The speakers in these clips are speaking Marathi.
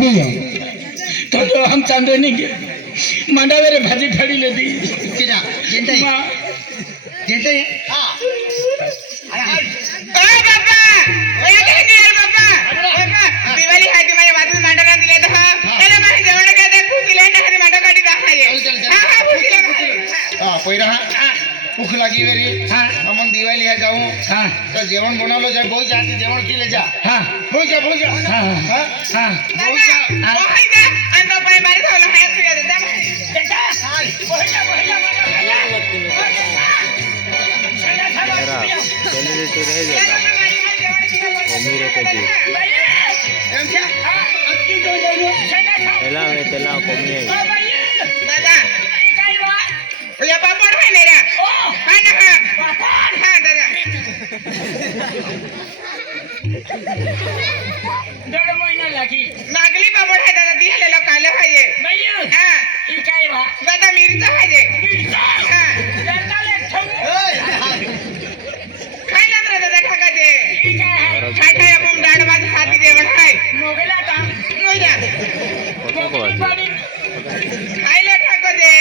दियो तो हम चांदो नहीं के मंडावे भाजी फाड़ी ले दी किरा जेंताई जेंताई हां ओ बाबा ओया काय यार बाबा बाबा दिवाळी हाती माझ्या वाजून मांडरा दिले तर त्याला माझे जेवण काय ते कुकिला ना हरी मांडा काढी दाखाये हां कुकिला हां पहिरा भूख लगी मेरी हम दिवाली है जाऊं तो जेवण बनवलो जाए बहुत जाती जेवण की ले जा हो जा हो जा हो जा ओहाय जा अंदर पाय मारे झालं हाय तू या जा बेटा ओहाय जा सेलिब्रिटी रह जाता अमीर के जी तेला कमी है दादा ओया पापड़ है मेरा हां ना पापड़ हां दादा डेढ़ महीना लागी नागली पापड़ है दादा दिले लो काले है भैया हां ई काय वा दादा मिरचा है हां जनताले खायला तर दादा ठका दे ई काय है काय काय आपण डाळ भात खाती जेवण आहे मोगला काम हो जा मोगली पाडी खायला ठका दे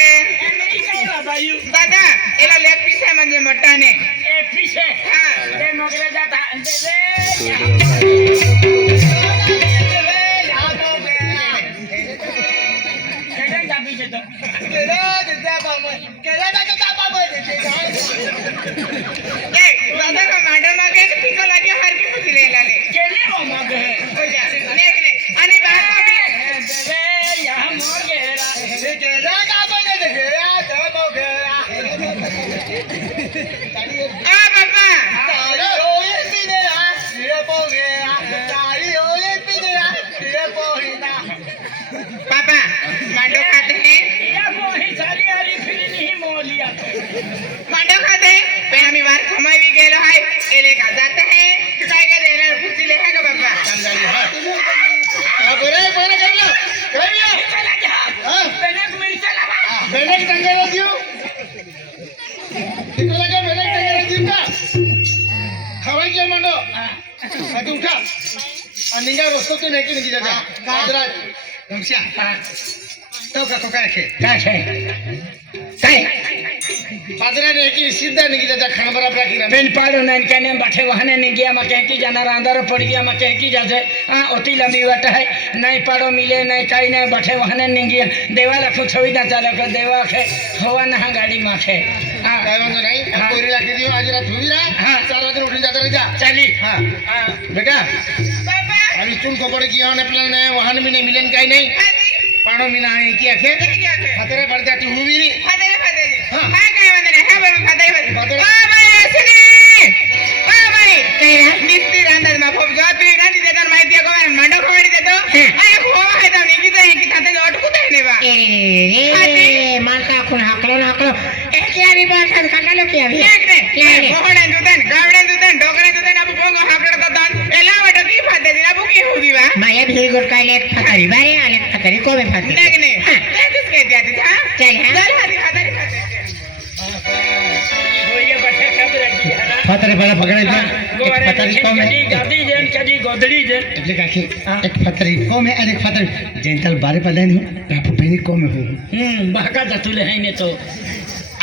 ई काय वा भाई दादा एला लेग पीस है म्हणजे मटने ए पीछे हां ते मोगले जाता दादा का मांडर मागे पिको लागे हर की खुशी ले लाले केले वो मग है हो जा नेकने आणि बाबा भी दे यहां मोर गेला ये केला का बोले दे या तो मोगेरा आ बाबा तारी ओए पीने आ ये पोगेरा तारी ओए पीने आ ये पोहिना पापा मांडो खाते हैं या मोही सारी हरी फिर नहीं मोलिया मांडो खाते हैं पे आम्ही वार समय भी गेलो है एले का जाते हैं काय के देणार खुशी ले है का बाबा संगाली हां बोरे बोरे कर लो चला जा हां बेनक मिर्चा लगा बेलेक टंगरा दियो तिकडे लगा बेलेक टंगरा दियो का खवाई के मंडो आधी उठा आणि निघा वस्तू तू नाही की निघा जा गाजरा गमशा तो का काय खे काय है काय बाजरा ने की सीधा निघा जा खाना बराबर की पेन पाड़ो नैन कहने बैठे वहां नहीं गया मैं कह की जाना अंदर पड़ गया मैं कह की जाजे हाँ ओती लंबी बात है नहीं पाड़ो मिले नहीं कहीं नहीं बैठे वहां नहीं गया देवा रखो छवि ना चाले कर देवा खे हवा ना गाड़ी में खे हाँ काय म्हणतो नाही कोरी राखी दियो आज रात होई रा हाँ 4 वाजे उठून जाता रे जा चली हां हाँ बेटा बाबा आणि चुन खबर की आने प्लान ने वाहन में नहीं मिलन काही नाही खाती पाणो मीना आहे की आखे क्या के हातरे पडते ती हुवीरी खाते खाते हां. हां काय म्हणते हां बाबा खाते खाते खाते. बाबा असली बाबा काय निस्ती रांदत मा खूप जा तू रांदी देणार माहिती आहे का मांडो खवडी देतो अरे खोवा आहे तर निघी जाय की ताते अटकूत आहे ने बा रे मानता कोण हाकलो हाकलो एक यारी बात काढलो की अभी नेकने मोहडन दुदन गावडन दुदन डोकरन दुदन आपण पोंगो हाकडत दान एला वाटो की फाते दिना बुकी होदी बा माया भी गुड काले एक फकरी बारे आले फकरी को में फाते नेकने तेच कहते आते हां चल हां चल हादी खाते खाते वो ये बैठे कब रखी है ना फातरे बड़ा पकड़े गोरे फतरी को में कदी गादी जेन कदी गोदड़ी जेन એટલે કાકી એક ફતરી કો મે અને એક ફતરી જેન્ટલ બારે પડે ને રાપુ પેની કો મે હું बाका जतुले है ने तो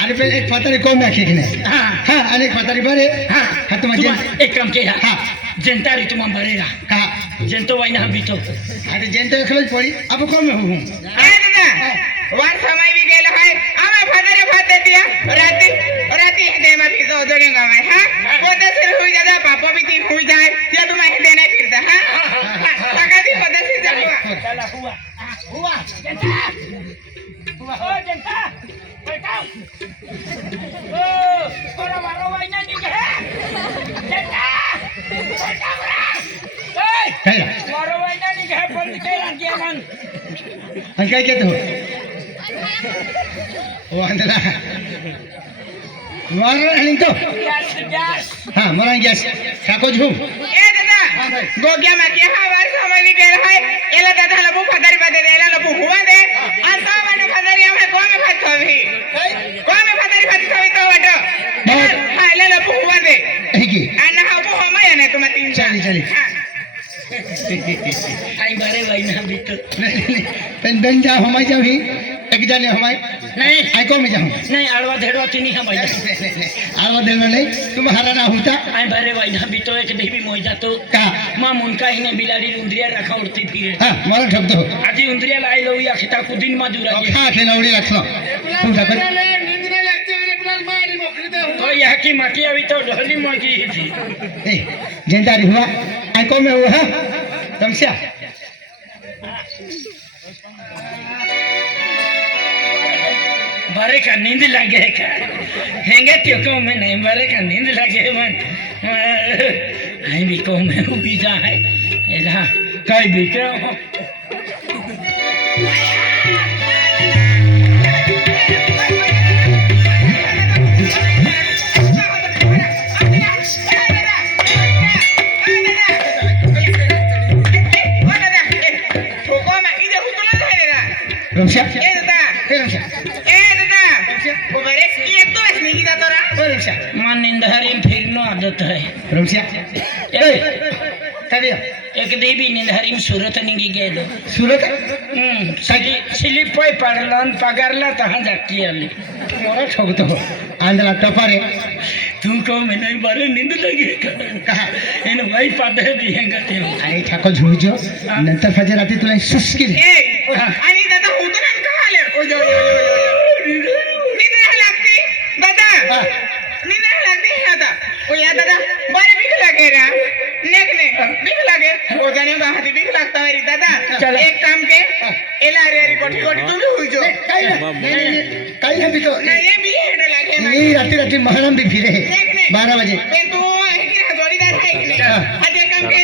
अरे पे एक फतरी को મે આખી ને हाँ હા અને એક ફતરી બારે हाँ હા તો મજે एक काम के હા जनता री तुम भरेगा હા जंतो वाइना बीतो अरे જેન્ટલ ખલો જ પડી अब को મે હું ए दादा वार समय भी गेलो है आमे फादरे फात देतिया राती राती दे मा भी तो जोड़ेगा मैं हां पोते से हुई दादा पापा भी ती हुई जाए या तुम है देने फिरता हां लगा दी पता से चलवा चला हुआ जनता हुआ ओ जनता बैठो ओ कोरा मारो वाइना नहीं है जनता बैठो ए કઈરા मारो वाइना नहीं है बंद के रखिए मन અને કઈ કેતો ઓ અંદરા મારો અહીં તો गैस હા મરા ગેસ કાકો જ હું ए दादा गोग्या में क्या वार समय भी गेलो है एला दादा लबू फादरी बदे एला लबू हुआ दे अंता वाने फादरी हमें को में फात खवी को में फादरी फात खवी तो वाटो हां एला लबू हुआ दे અહીં की अन्ना हबू हम या ने तुम तीन चली चली आई बारे वही ना भी तो पण दन जा हमाय जा भी एक जाने हमाय नहीं आई को में जाऊं नहीं आड़वा धेड़वा तीन ही भाई आवा देना नहीं तुम हराना होता आई बारे वही ना भी तो एक देवी मोई जातो का मां मुनका ही ने बिलाड़ी उंदरिया रखा उड़ती फिरे हां मला ठोक दो आजी उंदरिया लाई लो या खिता को दिन मजूरा जी खा के नवडी रखलो तू जा कर नींद नहीं लगती मेरे गुलाल मारी मोकली दे तो यह की मकी अभी तो ढोली मकी ही थी ए जेंदारी हुआ आई को में हुआ तमस्या बारे का नींद लगे का हेंगे त्यो को में नहीं बारे का नींद लगे मन आई भी को में हुई जा है एला कई भी करो रमशा ए दादा ए रमशा ए दादा वो बरे ये तो बस नहीं कीता तोरा ओ रमशा मन निंदहरी फिरनो आदत है रमशा ए करियो एक देवी निंदहरी में सूरत नहीं गेलो सूरत स्लिप पे पड़लन पगरला तहां जाकी आली मोरा ठोक दो आंधला टपारे तुमको में नहीं बारे नींद लगे कहा इन भाई पादे दिएंगे ते आई ठाको झुजो नंतर फजर आती तुला सुस्की दे ए आणि दादा होतो ना का आले ओ जो नींद नाही लागती दादा नींद नाही लागती दादा ओ या दादा बरे भीख लागे रे नेक ने भीख लागे ओ जाने का हाथी भीख लगता है दादा एक काम के एला रे रे कोठी कोठी तू भी हुई जो काही ना बितो ना ये भी हेड लागे ना ये राती महाराम भी फिरे 12 बजे पे तू है कि जोड़ीदार है कि नहीं आज एक काम के